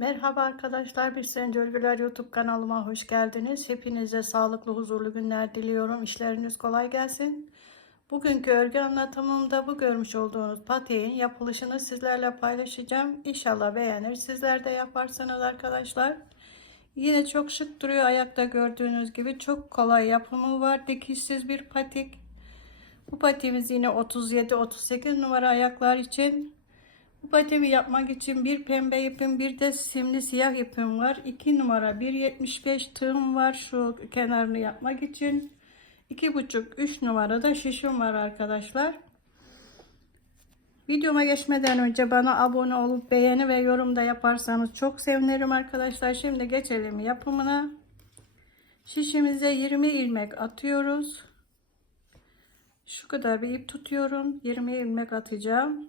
Merhaba arkadaşlar, bir Sen Örgüler YouTube kanalıma hoş geldiniz. Hepinize sağlıklı, huzurlu günler diliyorum. İşleriniz kolay gelsin. Bugünkü örgü anlatımımda bu görmüş olduğunuz patiğin yapılışını sizlerle paylaşacağım. İnşallah beğenir. Sizler de yaparsınız arkadaşlar. Yine çok şık duruyor ayakta gördüğünüz gibi. Çok kolay yapımı var. Dikişsiz bir patik. Bu patiğimiz yine 37-38 numara ayaklar için. Bu patemi yapmak için bir pembe ipim bir de simli siyah ipim var. 2 numara 1.75 tığım var şu kenarını yapmak için. 2.5-3 numarada şişim var arkadaşlar. Videoma geçmeden önce bana abone olup beğeni ve yorum da yaparsanız çok sevinirim arkadaşlar. Şimdi geçelim yapımına. Şişimize 20 ilmek atıyoruz. Şu kadar bir ip tutuyorum. 20 ilmek atacağım.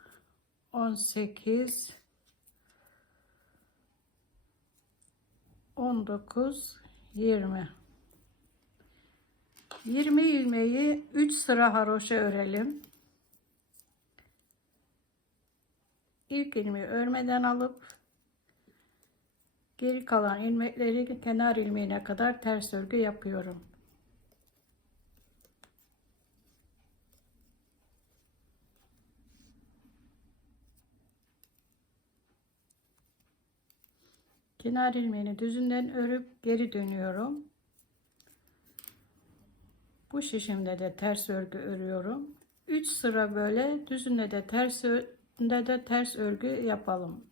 18 19 20 20 ilmeği 3 sıra haroşa örelim. İlk ilmeği örmeden alıp geri kalan ilmekleri kenar ilmeğine kadar ters örgü yapıyorum. Kenar ilmeğini düzünden örüp geri dönüyorum. Bu şişimde de ters örgü örüyorum. 3 sıra böyle düzünde de ters de, de ters örgü yapalım.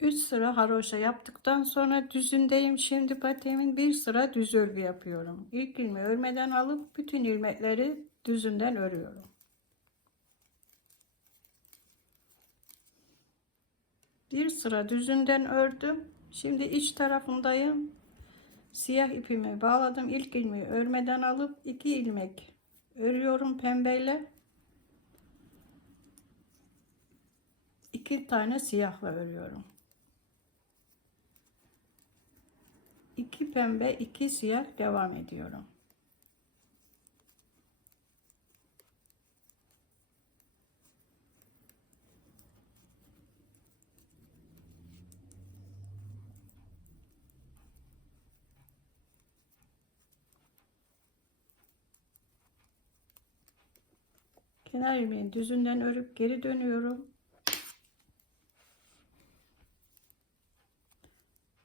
3 sıra haroşa yaptıktan sonra düzündeyim. Şimdi patiğimin bir sıra düz örgü yapıyorum. İlk ilmeği örmeden alıp bütün ilmekleri düzünden örüyorum. Bir sıra düzünden ördüm. Şimdi iç tarafındayım. Siyah ipimi bağladım. İlk ilmeği örmeden alıp iki ilmek örüyorum pembeyle. iki tane siyahla örüyorum. İki pembe, iki siyah devam ediyorum. Kenar ilmeğin düzünden örüp geri dönüyorum.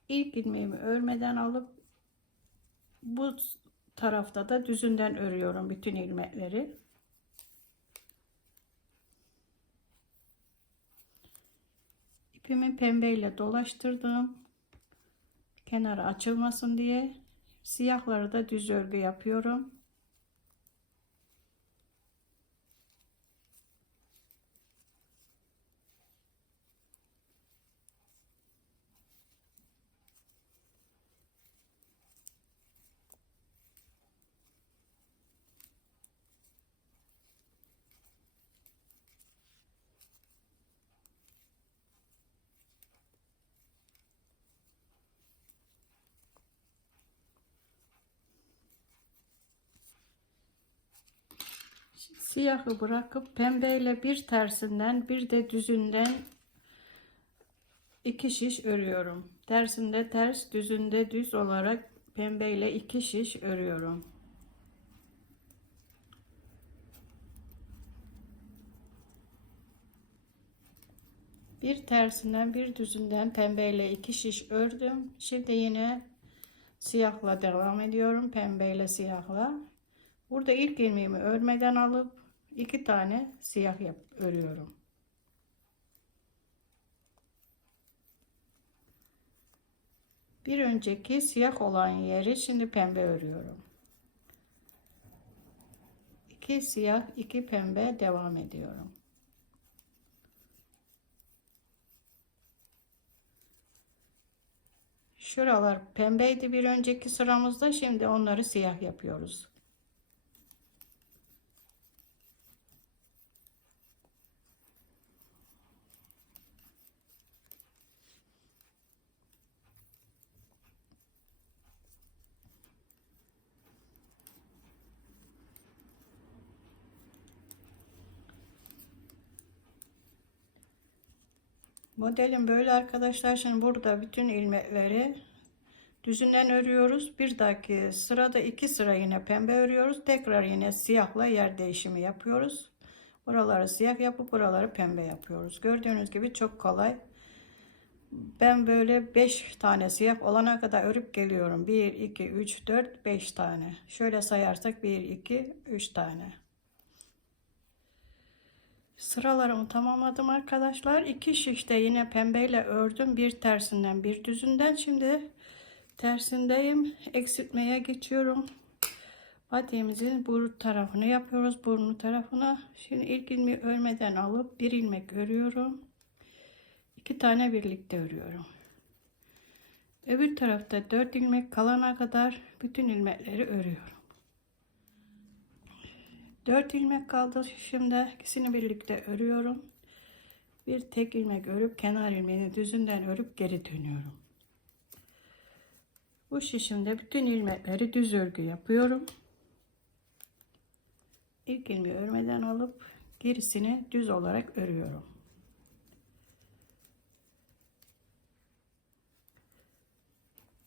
İlk ilmeğimi örmeden alıp bu tarafta da düzünden örüyorum bütün ilmekleri. İpimi pembeyle dolaştırdım. Kenarı açılmasın diye. Siyahları da düz örgü yapıyorum. Siyahı bırakıp pembeyle bir tersinden bir de düzünden iki şiş örüyorum. Tersinde ters, düzünde düz olarak pembeyle iki şiş örüyorum. Bir tersinden bir düzünden pembeyle iki şiş ördüm. Şimdi yine siyahla devam ediyorum. Pembeyle siyahla. Burada ilk ilmeğimi örmeden alıp iki tane siyah yap örüyorum. Bir önceki siyah olan yeri şimdi pembe örüyorum. 2 siyah 2 pembe devam ediyorum. Şuralar pembeydi bir önceki sıramızda şimdi onları siyah yapıyoruz. Modelim böyle arkadaşlar. Şimdi burada bütün ilmekleri düzünden örüyoruz. Bir dahaki sırada iki sıra yine pembe örüyoruz. Tekrar yine siyahla yer değişimi yapıyoruz. Buraları siyah yapıp buraları pembe yapıyoruz. Gördüğünüz gibi çok kolay. Ben böyle 5 tane siyah olana kadar örüp geliyorum. 1, 2, 3, 4, 5 tane. Şöyle sayarsak 1, 2, 3 tane. Sıralarımı tamamladım arkadaşlar. İki şişte yine pembeyle ördüm. Bir tersinden bir düzünden. Şimdi tersindeyim. Eksiltmeye geçiyorum. Patiğimizin burun tarafını yapıyoruz. Burnu tarafına. Şimdi ilk ilmeği örmeden alıp bir ilmek örüyorum. İki tane birlikte örüyorum. Öbür tarafta dört ilmek kalana kadar bütün ilmekleri örüyorum. 4 ilmek kaldı şimdi ikisini birlikte örüyorum. Bir tek ilmek örüp kenar ilmeğini düzünden örüp geri dönüyorum. Bu şişimde bütün ilmekleri düz örgü yapıyorum. İlk ilmeği örmeden alıp gerisini düz olarak örüyorum.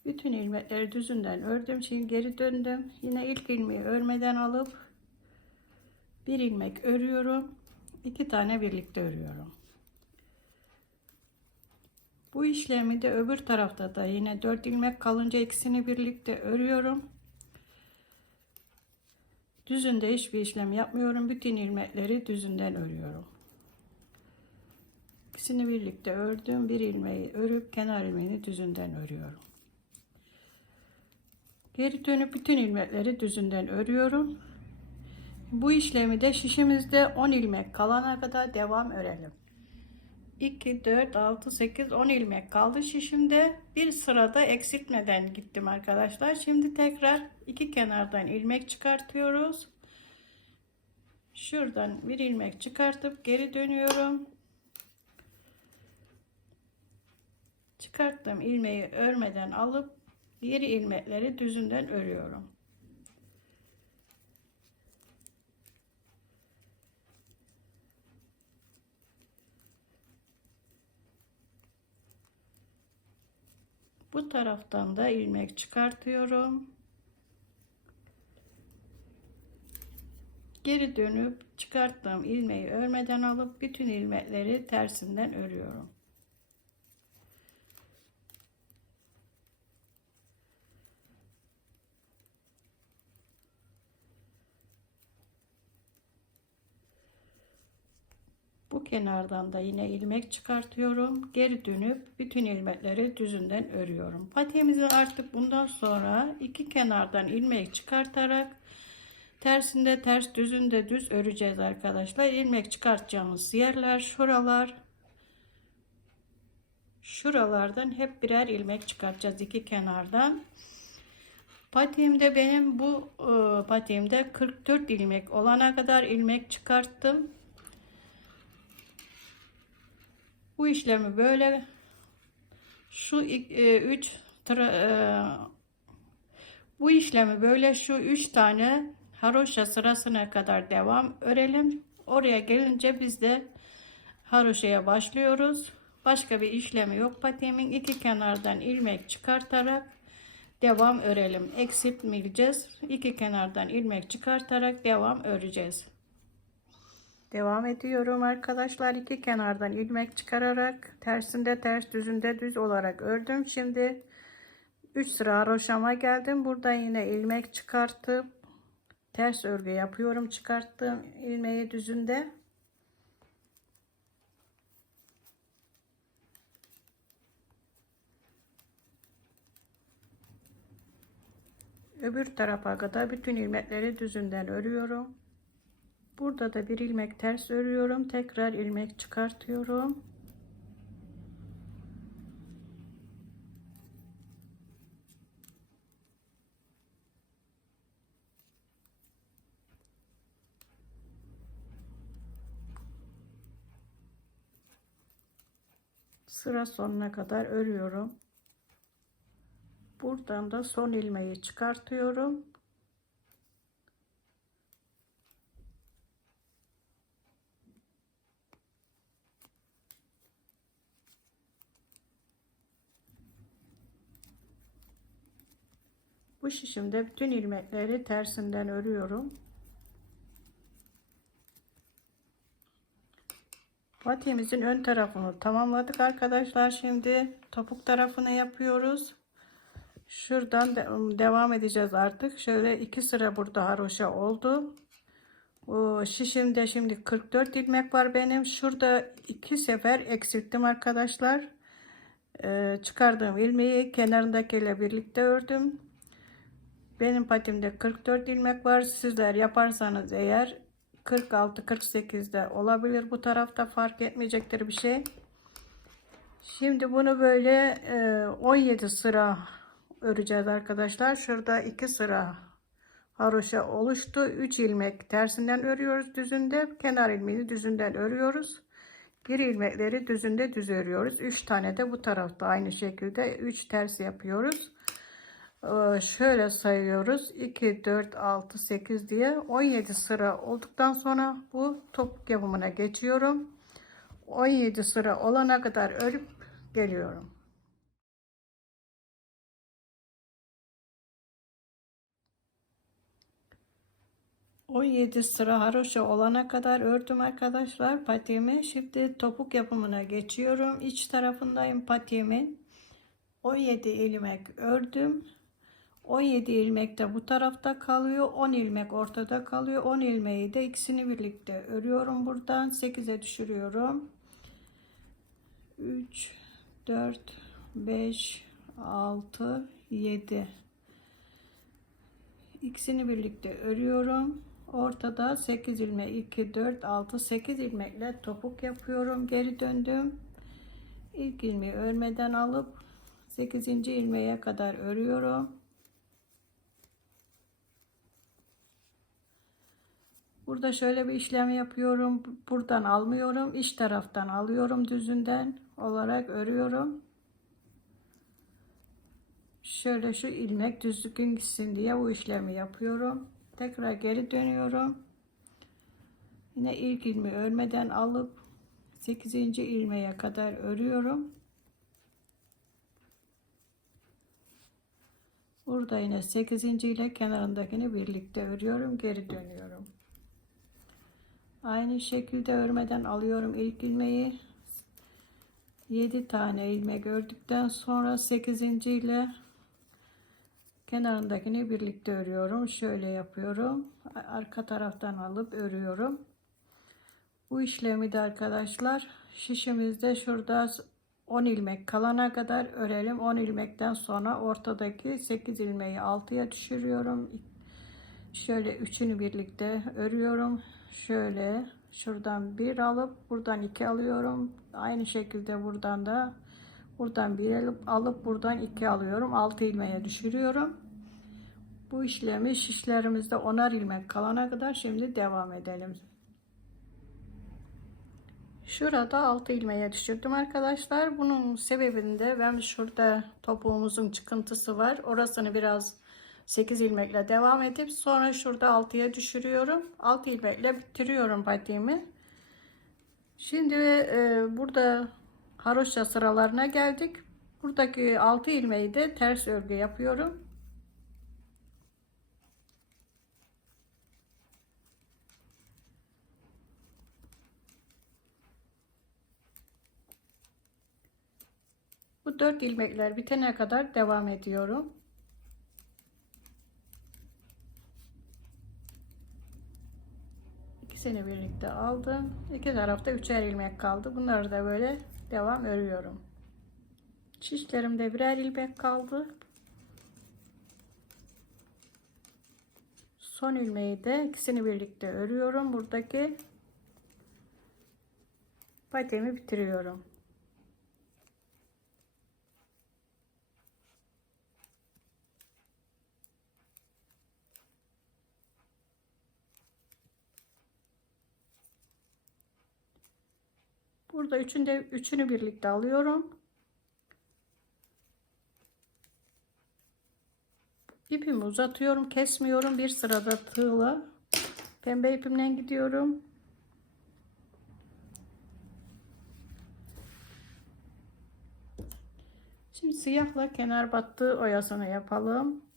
Bütün ilmekleri düzünden ördüm şimdi geri döndüm. Yine ilk ilmeği örmeden alıp bir ilmek örüyorum iki tane birlikte örüyorum. Bu işlemi de öbür tarafta da yine 4 ilmek kalınca ikisini birlikte örüyorum. Düzünde hiçbir işlem yapmıyorum bütün ilmekleri düzünden örüyorum. İkisini birlikte ördüm bir ilmeği örüp kenar ilmeğini düzünden örüyorum. Geri dönüp bütün ilmekleri düzünden örüyorum bu işlemi de şişimizde 10 ilmek kalana kadar devam örelim. 2, 4, 6, 8, 10 ilmek kaldı şişimde. Bir sırada eksiltmeden gittim arkadaşlar. Şimdi tekrar iki kenardan ilmek çıkartıyoruz. Şuradan bir ilmek çıkartıp geri dönüyorum. Çıkarttığım ilmeği örmeden alıp diğer ilmekleri düzünden örüyorum. Bu taraftan da ilmek çıkartıyorum. Geri dönüp çıkarttığım ilmeği örmeden alıp bütün ilmekleri tersinden örüyorum. Kenardan da yine ilmek çıkartıyorum. Geri dönüp bütün ilmekleri düzünden örüyorum. Patiğimizi artık bundan sonra iki kenardan ilmek çıkartarak tersinde ters düzünde düz öreceğiz arkadaşlar. İlmek çıkartacağımız yerler şuralar. Şuralardan hep birer ilmek çıkartacağız iki kenardan. Patiğimde benim bu e, patiğimde 44 ilmek olana kadar ilmek çıkarttım. Bu işlemi böyle şu 3 e, bu işlemi böyle şu 3 tane haroşa sırasına kadar devam örelim. Oraya gelince biz de haroşaya başlıyoruz. Başka bir işlemi yok. Patiğimin iki kenardan ilmek çıkartarak devam örelim. Eksiltmeyeceğiz. İki kenardan ilmek çıkartarak devam öreceğiz. Devam ediyorum arkadaşlar. iki kenardan ilmek çıkararak tersinde ters düzünde düz olarak ördüm. Şimdi 3 sıra haroşama geldim. Burada yine ilmek çıkartıp ters örgü yapıyorum. Çıkarttığım ilmeği düzünde. Öbür tarafa kadar bütün ilmekleri düzünden örüyorum burada da bir ilmek ters örüyorum. Tekrar ilmek çıkartıyorum. Sıra sonuna kadar örüyorum. Buradan da son ilmeği çıkartıyorum. Bu şişimde bütün ilmekleri tersinden örüyorum. Patiğimizin ön tarafını tamamladık arkadaşlar. Şimdi topuk tarafını yapıyoruz. Şuradan de, devam edeceğiz artık. Şöyle iki sıra burada haroşa oldu. O şişimde şimdi 44 ilmek var benim. Şurada iki sefer eksilttim arkadaşlar. Ee, çıkardığım ilmeği kenarındakiyle birlikte ördüm. Benim patimde 44 ilmek var. Sizler yaparsanız eğer 46-48'de olabilir. Bu tarafta fark etmeyecektir bir şey. Şimdi bunu böyle 17 sıra öreceğiz arkadaşlar. Şurada 2 sıra haroşa oluştu. 3 ilmek tersinden örüyoruz düzünde. Kenar ilmeğini düzünden örüyoruz. Geri ilmekleri düzünde düz örüyoruz. 3 tane de bu tarafta aynı şekilde 3 ters yapıyoruz. Ee, şöyle sayıyoruz 2 4 6 8 diye 17 sıra olduktan sonra bu topuk yapımına geçiyorum 17 sıra olana kadar örüp geliyorum O 7 sıra haroşa olana kadar ördüm arkadaşlar patiğimi. Şimdi topuk yapımına geçiyorum. İç tarafındayım patiğimin. 17 ilmek ördüm. 17 ilmek de bu tarafta kalıyor. 10 ilmek ortada kalıyor. 10 ilmeği de ikisini birlikte örüyorum buradan. 8'e düşürüyorum. 3 4 5 6 7 ikisini birlikte örüyorum. Ortada 8 ilmek 2 4 6 8 ilmekle topuk yapıyorum. Geri döndüm. İlk ilmeği örmeden alıp 8. ilmeğe kadar örüyorum. Burada şöyle bir işlem yapıyorum. Buradan almıyorum. iç taraftan alıyorum düzünden olarak örüyorum. Şöyle şu ilmek düzgün gitsin diye bu işlemi yapıyorum. Tekrar geri dönüyorum. Yine ilk ilmeği örmeden alıp 8. ilmeğe kadar örüyorum. Burada yine 8. ile kenarındakini birlikte örüyorum. Geri dönüyorum. Aynı şekilde örmeden alıyorum ilk ilmeği. 7 tane ilmek ördükten sonra 8. ile kenarındakini birlikte örüyorum. Şöyle yapıyorum. Arka taraftan alıp örüyorum. Bu işlemi de arkadaşlar şişimizde şurada 10 ilmek kalana kadar örelim. 10 ilmekten sonra ortadaki 8 ilmeği 6'ya düşürüyorum. Şöyle üçünü birlikte örüyorum şöyle şuradan bir alıp buradan iki alıyorum. Aynı şekilde buradan da buradan bir alıp alıp buradan iki alıyorum. 6 ilmeğe düşürüyorum. Bu işlemi şişlerimizde onar ilmek kalana kadar şimdi devam edelim. Şurada 6 ilmeğe düşürdüm arkadaşlar. Bunun sebebinde ben şurada topuğumuzun çıkıntısı var. Orasını biraz 8 ilmekle devam edip sonra şurada 6'ya düşürüyorum. 6 ilmekle bitiriyorum patiğimi. Şimdi e, burada haroşa sıralarına geldik. Buradaki 6 ilmeği de ters örgü yapıyorum. Bu 4 ilmekler bitene kadar devam ediyorum. İkisini birlikte aldım. İki tarafta üçer ilmek kaldı. Bunları da böyle devam örüyorum. Şişlerimde birer ilmek kaldı. Son ilmeği de ikisini birlikte örüyorum. Buradaki patemi bitiriyorum. Burada üçünde üçünü birlikte alıyorum. İpimi uzatıyorum, kesmiyorum. Bir sırada tığla pembe ipimden gidiyorum. Şimdi siyahla kenar battığı oyasını yapalım.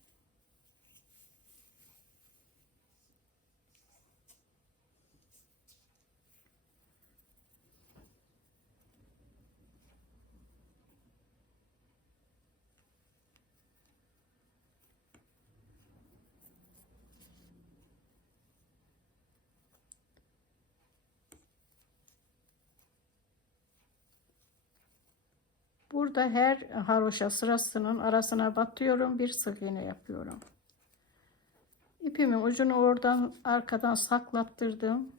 Burada her haroşa sırasının arasına batıyorum. Bir sık iğne yapıyorum. İpimin ucunu oradan arkadan saklattırdım.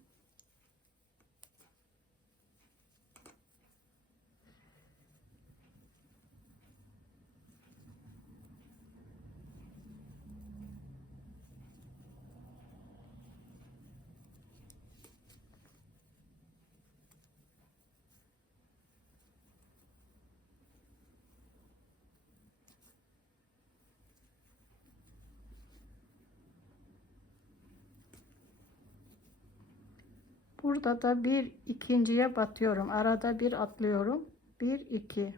Burada da bir ikinciye batıyorum. Arada bir atlıyorum. Bir iki.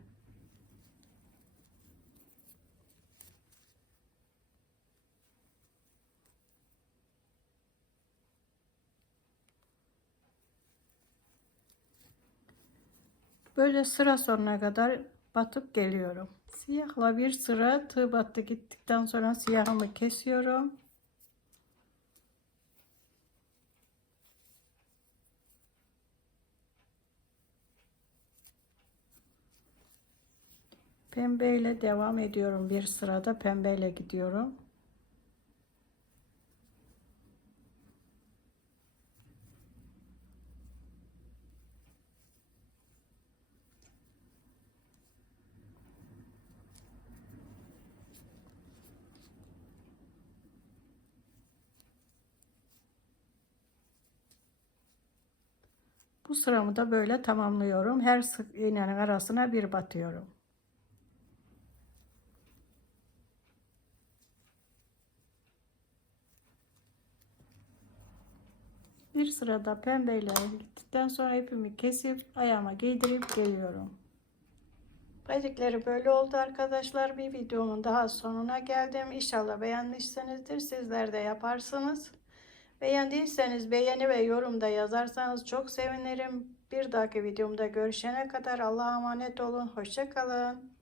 Böyle sıra sonuna kadar batıp geliyorum. Siyahla bir sıra tığ battı gittikten sonra siyahımı kesiyorum. Pembeyle devam ediyorum. Bir sırada pembeyle gidiyorum. Bu sıramı da böyle tamamlıyorum. Her sık iğnenin arasına bir batıyorum. Bir sırada pembeyle gittikten sonra ipimi kesip ayağıma giydirip geliyorum. Bacakları böyle oldu arkadaşlar. Bir videomun daha sonuna geldim. İnşallah beğenmişsinizdir. Sizler de yaparsınız. Beğendiyseniz beğeni ve yorumda yazarsanız çok sevinirim. Bir dahaki videomda görüşene kadar Allah'a emanet olun. Hoşçakalın.